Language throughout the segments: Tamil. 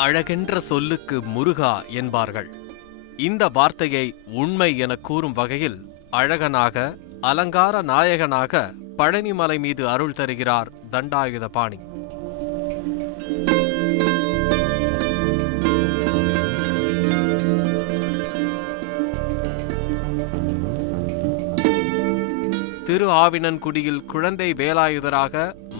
அழகென்ற சொல்லுக்கு முருகா என்பார்கள். இந்த வார்த்தையை உண்மை என கூறும் வகையில் அழகனாக, அலங்கார நாயகனாக பழனிமலை மீது அருள் தருகிறார் தண்டாயுதபாணி. திரு ஆவினன்குடியில் குழந்தை வேலாயுதராக,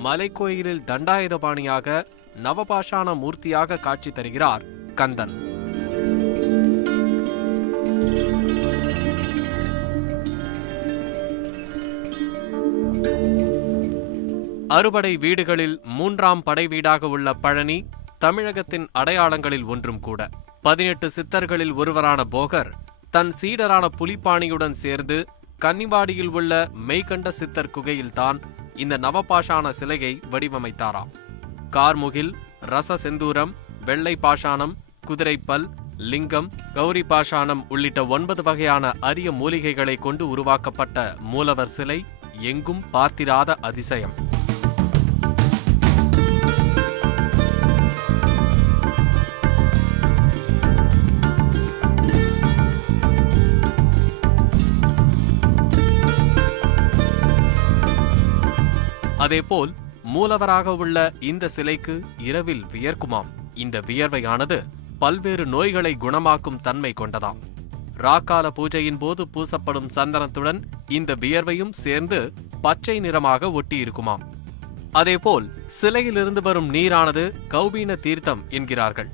மலைக்கோயிலில் தண்டாயுதபாணியாக, நவபாஷான மூர்த்தியாக காட்சி தருகிறார் கந்தன். அறுபடை வீடுகளில் 3ஆம் படை வீடாக உள்ள பழனி தமிழகத்தின் அடையாளங்களில் ஒன்றும் கூட. 18 சித்தர்களில் ஒருவரான போகர் தன் சீடரான புலிப்பாணியுடன் சேர்ந்து கன்னிவாடியில் உள்ள மெய்கண்ட சித்தர் குகையில்தான் இந்த நவபாஷான சிலையை வடிவமைத்தாராம். கார்முகில், ரச செந்தூரம், வெள்ளை பாஷாணம், குதிரைப்பல், லிங்கம், கௌரி பாஷாணம் உள்ளிட்ட 9 வகையான அரிய மூலிகைகளை கொண்டு உருவாக்கப்பட்ட மூலவர் சிலை எங்கும் பார்த்திராத அதிசயம். அதேபோல் மூலவராக உள்ள இந்த சிலைக்கு இரவில் வியர்க்குமாம். இந்த வியர்வையானது பல்வேறு நோய்களை குணமாக்கும் தன்மை கொண்டதாம். ராக்கால பூஜையின் போது பூசப்படும் சந்தனத்துடன் இந்த வியர்வையும் சேர்ந்து பச்சை நிறமாக ஒட்டி இருக்குமாம். அதேபோல் சிலையிலிருந்து வரும் நீரானது கௌபீன தீர்த்தம் என்கிறார்கள்.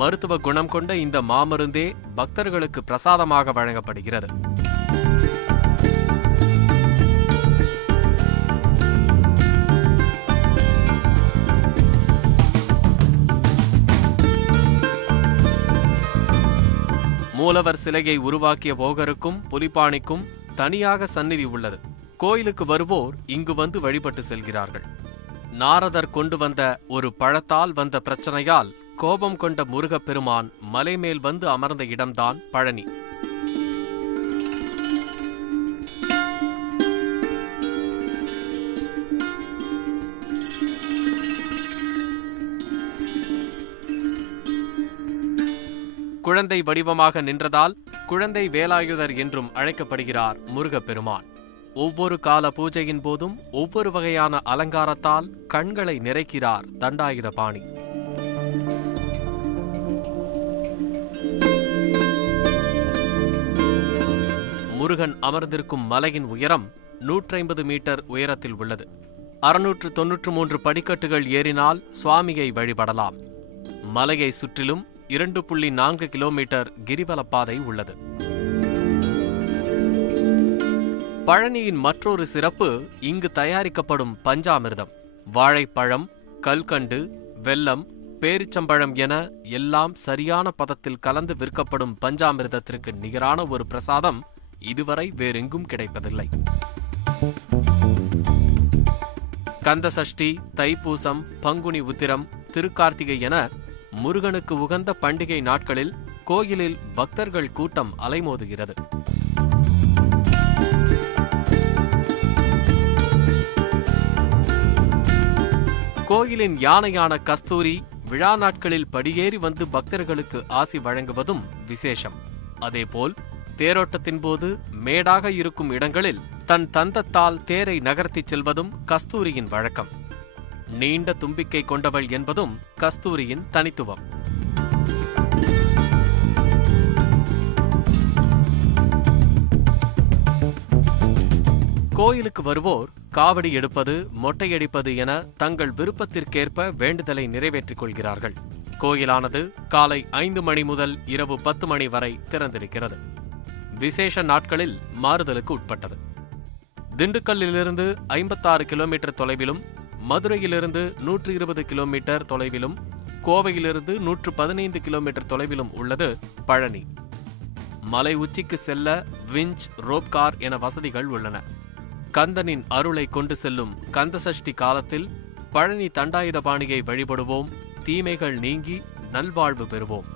மருத்துவ குணம் கொண்ட இந்த மாமருந்தே பக்தர்களுக்கு பிரசாதமாக வழங்கப்படுகிறது. மூலவர் சிலையை உருவாக்கிய போகருக்கும் புலிப்பாணிக்கும் தனியாக சந்நிதி உள்ளது. கோயிலுக்கு வருவோர் இங்கு வந்து வழிபட்டு செல்கிறார்கள். நாரதர் கொண்டு வந்த ஒரு பழத்தால் வந்த பிரச்சனையால் கோபம் கொண்ட முருகப்பெருமான் மலை மேல் வந்து அமர்ந்த இடம்தான் பழனி. குழந்தை வடிவமாக நின்றதால் குழந்தை வேலாயுதர் என்றும் அழைக்கப்படுகிறார் முருகப்பெருமான். ஒவ்வொரு கால பூஜையின் போதும் ஒவ்வொரு வகையான அலங்காரத்தால் கண்களை நிறைக்கிறார் தண்டாயுதபாணி. முருகன் அமர்ந்திருக்கும் மலையின் உயரம் 150 மீட்டர் உயரத்தில் உள்ளது. 693 படிக்கட்டுகள் ஏறினால் சுவாமியை வழிபடலாம். மலையை சுற்றிலும் 2.4 கிலோமீட்டர் கிரிவலப்பாதை உள்ளது. பழனியின் மற்றொரு சிறப்பு இங்கு தயாரிக்கப்படும் பஞ்சாமிர்தம். வாழைப்பழம், கல்கண்டு, வெல்லம், பேரிச்சம்பழம் என எல்லாம் சரியான பதத்தில் கலந்து விற்கப்படும் பஞ்சாமிர்தத்திற்கு நிகரான ஒரு பிரசாதம் இதுவரை வேறெங்கும் கிடைப்பதில்லை. கந்தசஷ்டி, தைப்பூசம், பங்குனி உத்திரம், திருக்கார்த்திகை என முருகனுக்கு உகந்த பண்டிகை நாட்களில் கோயிலில் பக்தர்கள் கூட்டம் அலைமோதுகிறது. கோயிலின் யானையான கஸ்தூரி விழா நாட்களில் படியேறி வந்து பக்தர்களுக்கு ஆசி வழங்குவதும் விசேஷம். அதேபோல் தேரோட்டத்தின் போது மேடாக இருக்கும் இடங்களில் தன் தந்தத்தால் தேரை நகர்த்திச் செல்வதும் கஸ்தூரியின் வழக்கம். நீண்ட தும்பிக்கை கொண்டவள் என்பதும் கஸ்தூரியின் தனித்துவம். கோயிலுக்கு வருவோர் காவடி எடுப்பது, மொட்டையடிப்பது என தங்கள் விருப்பத்திற்கேற்ப வேண்டுதலை நிறைவேற்றிக் கொள்கிறார்கள். கோயிலானது காலை 5 மணி முதல் இரவு 10 மணி வரை திறந்திருக்கிறது. விசேஷ நாட்களில் மாறுதலுக்கு உட்பட்டது. திண்டுக்கல்லிலிருந்து 56 கிலோமீட்டர் தொலைவிலும், மதுரையிலிருந்து 120 கிலோமீட்டர் தொலைவிலும், கோவையிலிருந்து 115 கிலோமீட்டர் தொலைவிலும் உள்ளது பழனி. மலை உச்சிக்கு செல்ல விஞ்ச், ரோப்கார் என வசதிகள் உள்ளன. கந்தனின் அருளை கொண்டு செல்லும் கந்தசஷ்டி காலத்தில் பழனி தண்டாயுதபாணியை வழிபடுவோம், தீமைகள் நீங்கி நல்வாழ்வு பெறுவோம்.